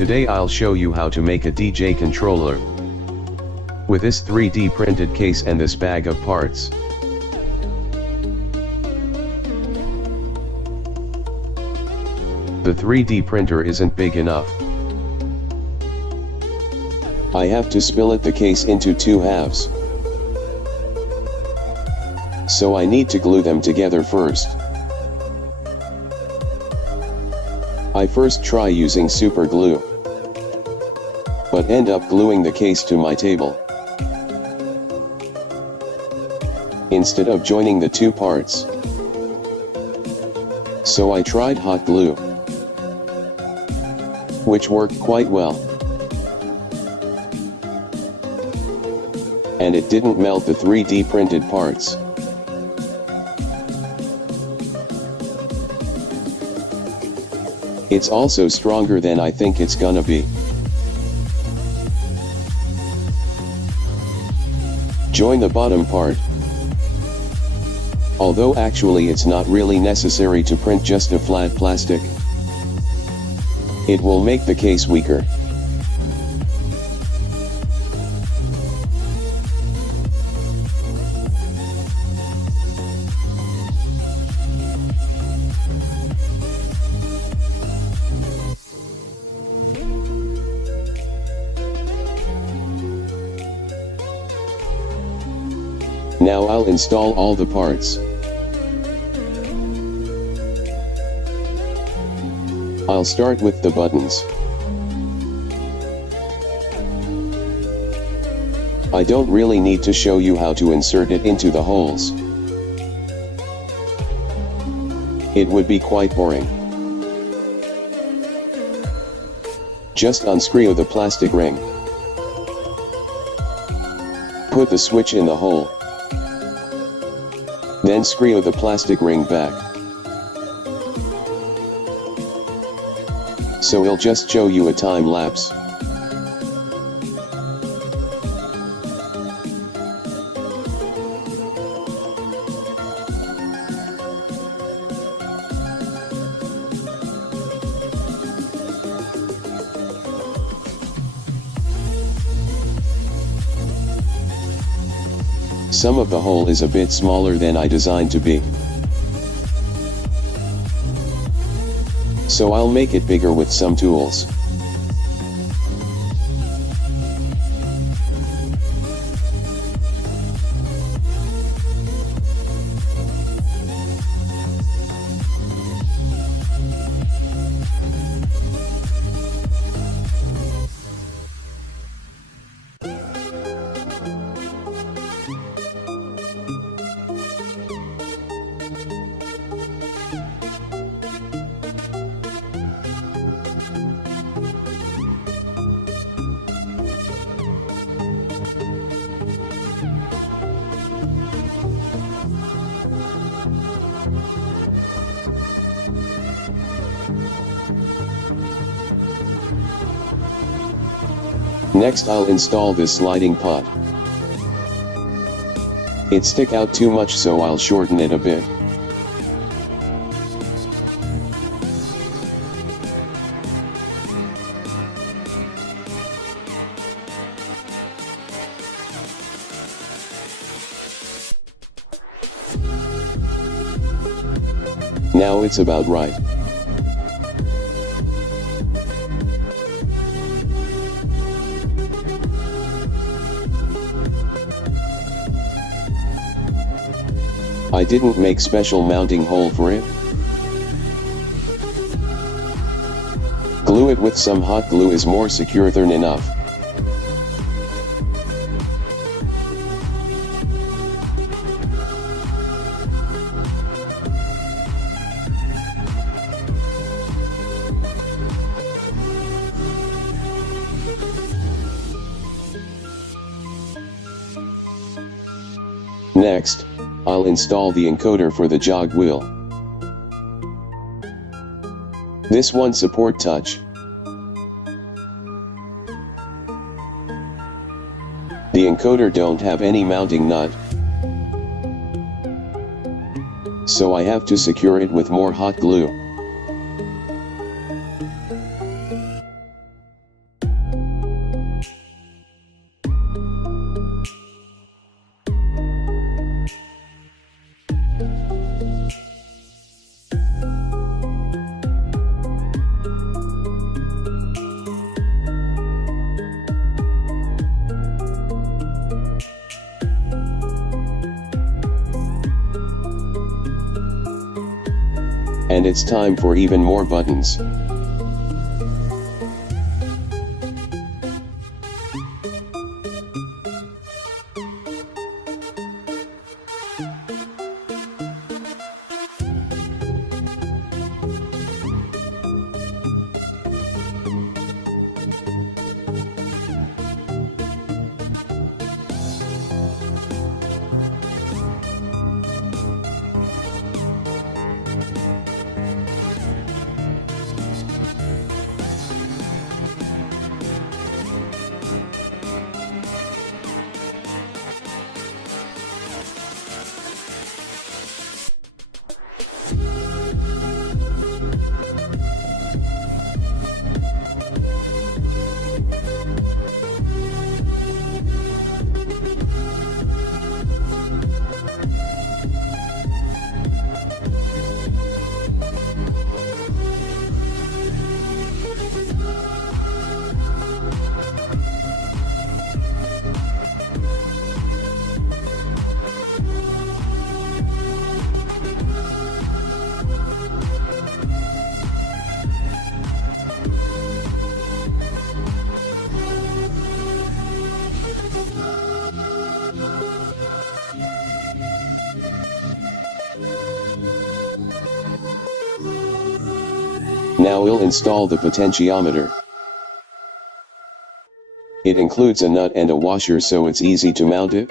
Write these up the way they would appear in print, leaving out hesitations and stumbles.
Today I'll show you how to make a DJ controller with this 3D printed case and this bag of parts. The 3D printer isn't big enough. I have to split the case into two halves. So I need to glue them together first. I first try using super glue, but end up gluing the case to my table, instead of joining the two parts. So I tried hot glue, which worked quite well. And it didn't melt the 3D printed parts. It's also stronger than I think it's gonna be. Join the bottom part. Although actually it's not really necessary to print just a flat plastic. It will make the case weaker. Now I'll install all the parts. I'll start with the buttons. I don't really need to show you how to insert it into the holes. It would be quite boring. Just unscrew the plastic ring. Put the switch in the hole. Then screw the plastic ring back. So I'll just show you a time lapse. Some of the hole is a bit smaller than I designed to be. So I'll make it bigger with some tools. Next I'll install this sliding pot. It stick out too much, so I'll shorten it a bit. Now it's about right. I didn't make special mounting hole for it. Glue it with some hot glue is more secure than enough. Next, I'll install the encoder for the jog wheel. This one support touch. The encoder don't have any mounting nut, so I have to secure it with more hot glue. And it's time for even more buttons. Now we'll install the potentiometer. It includes a nut and a washer, so it's easy to mount it.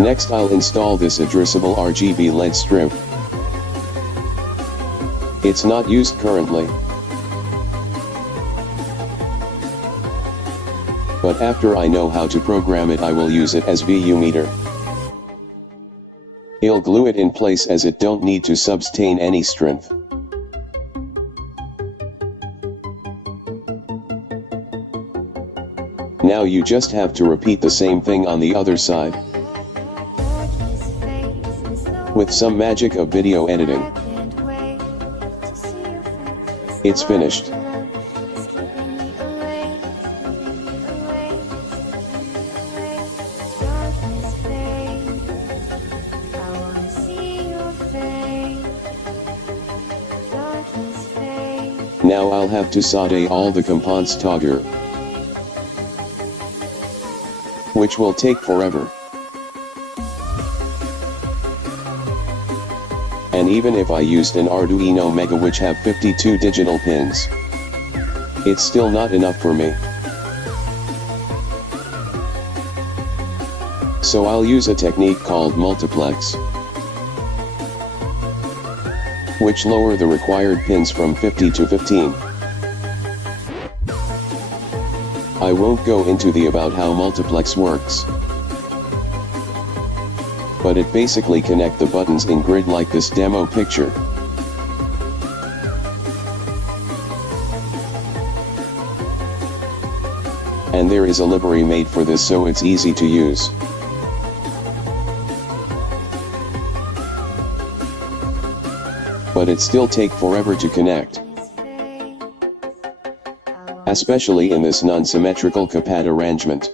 Next I'll install this addressable RGB LED strip. It's not used currently, but after I know how to program it I will use it as VU meter. I'll glue it in place as it don't need to sustain any strength. Now you just have to repeat the same thing on the other side. With some magic of video editing, it's finished. Now I'll have to saute all the components together, which will take forever. And even if I used an Arduino Mega which have 52 digital pins, it's still not enough for me. So I'll use a technique called multiplex, which lower the required pins from 50 to 15. I won't go into the about how multiplex works, but it basically connect the buttons in grid like this demo picture. And there is a library made for this, so it's easy to use. But it still take forever to connect. especially in this non-symmetrical keypad arrangement.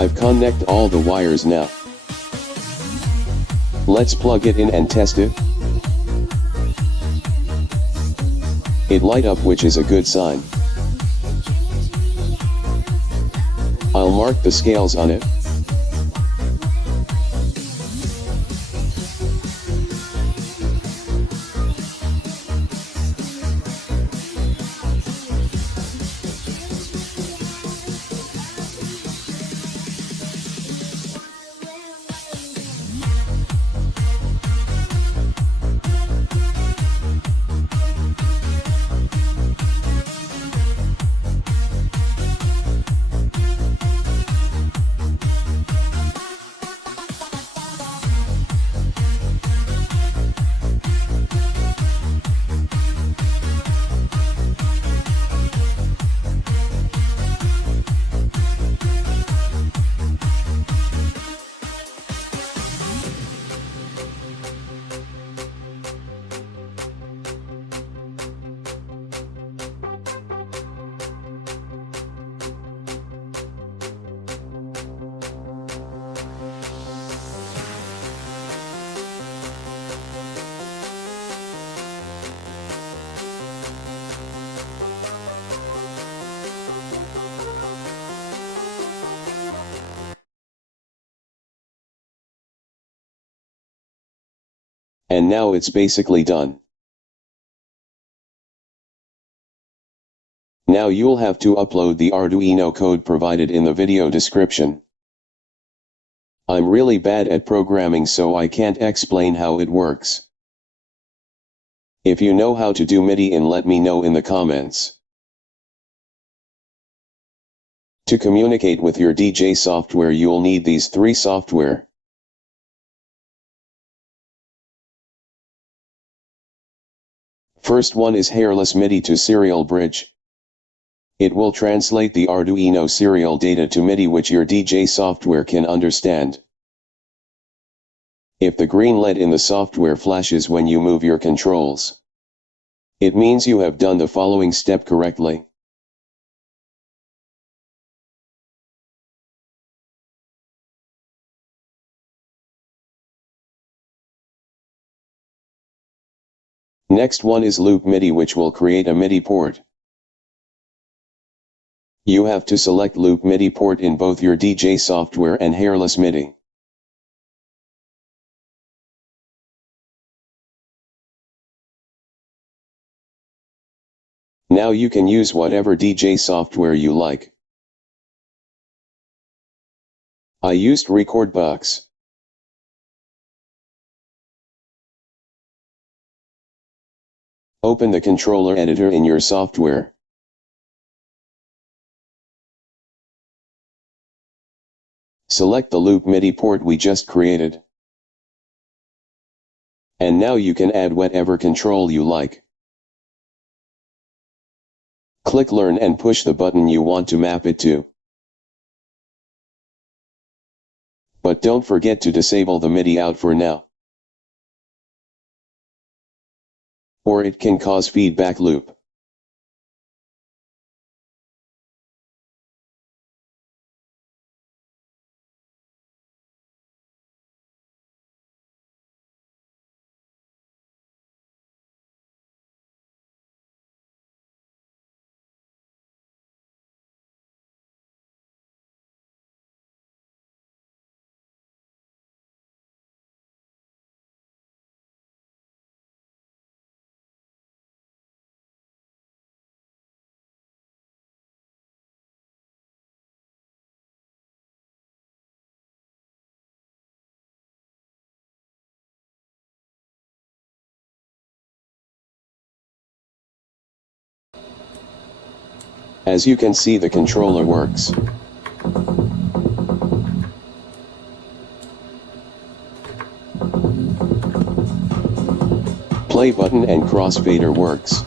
I've connected all the wires now. Let's plug it in and test it. It light up, which is a good sign. I'll mark the scales on it. And now it's basically done. Now you'll have to upload the Arduino code provided in the video description. I'm really bad at programming, so I can't explain how it works. If you know how to do MIDI let me know in the comments. To communicate with your DJ software you'll need these 3 software. First one is Hairless MIDI to Serial Bridge. It will translate the Arduino serial data to MIDI which your DJ software can understand. If the green LED in the software flashes when you move your controls, it means you have done the following step correctly. Next one is Loop MIDI, which will create a MIDI port. You have to select Loop MIDI port in both your DJ software and Hairless MIDI. Now you can use whatever DJ software you like. I used Recordbox. Open the controller editor in your software. Select the Loop MIDI port we just created. And now you can add whatever control you like. Click Learn and push the button you want to map it to. But don't forget to disable the MIDI out for now, or it can cause feedback loop. As you can see, the controller works. Play button and crossfader works.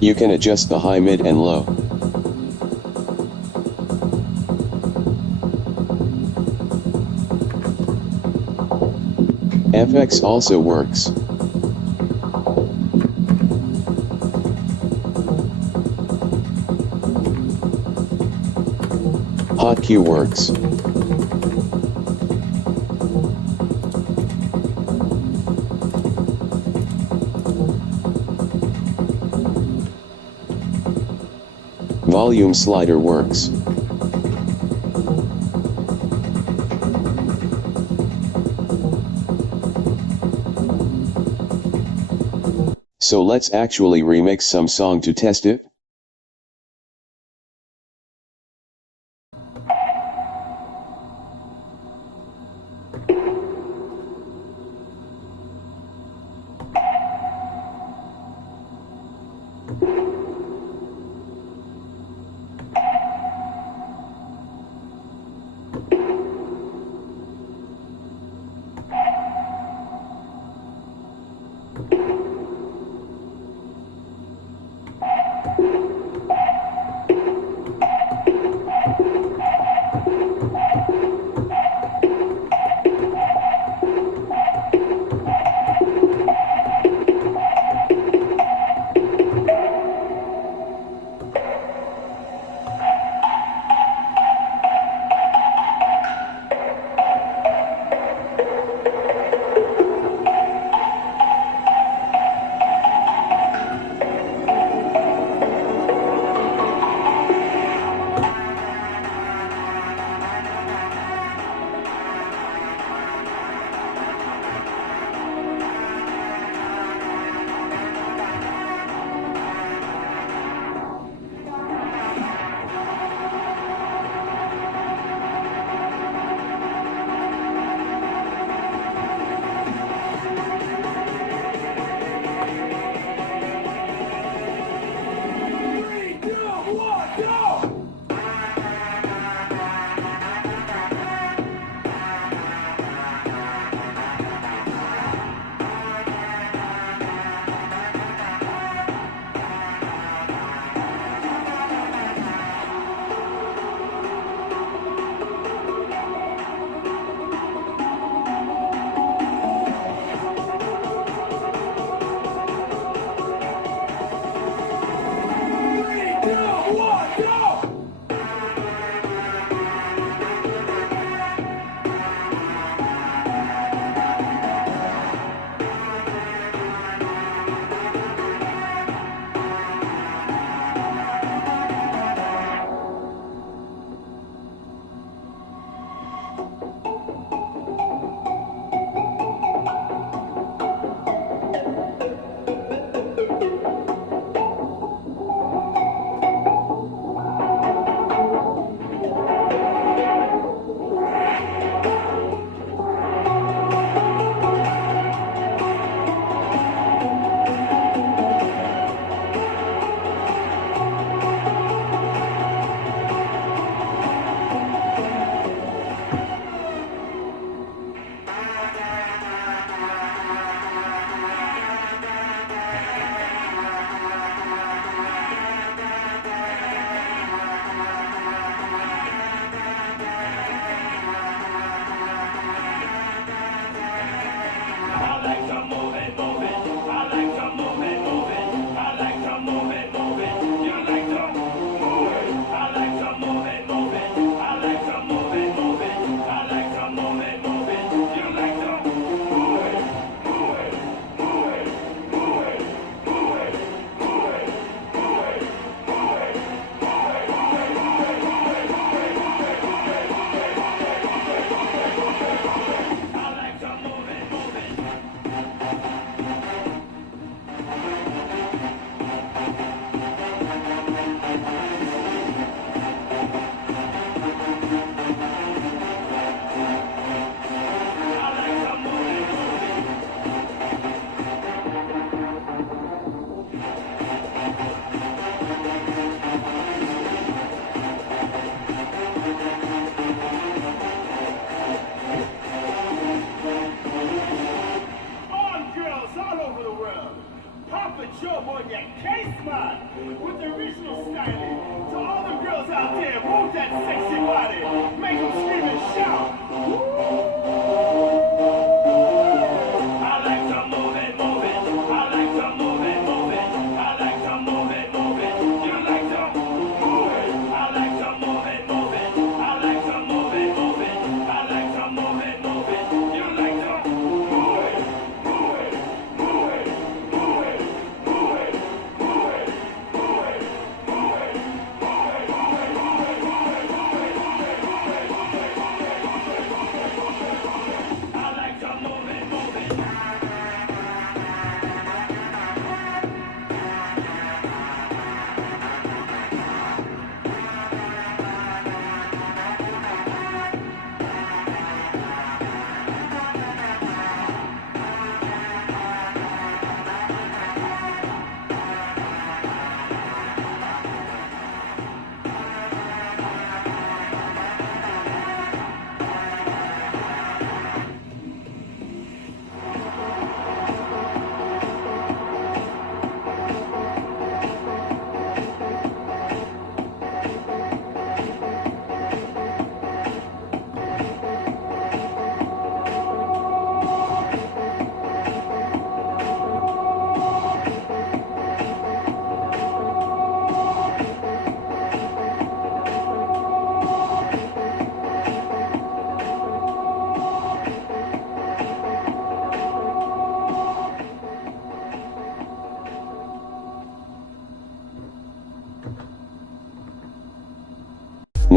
You can adjust the high, mid and low. FX also works. Hotkey works. Volume slider works. So let's actually remix some song to test it.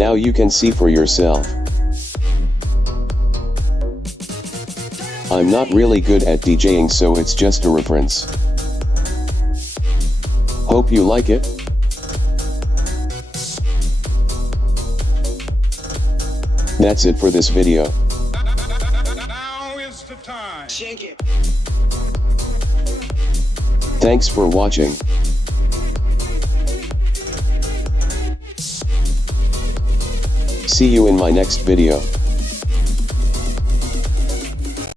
Now you can see for yourself. I'm not really good at DJing, so it's just a reference. Hope you like it. That's it for this video. Now is the time. Shake it. Thanks for watching. See you in my next video.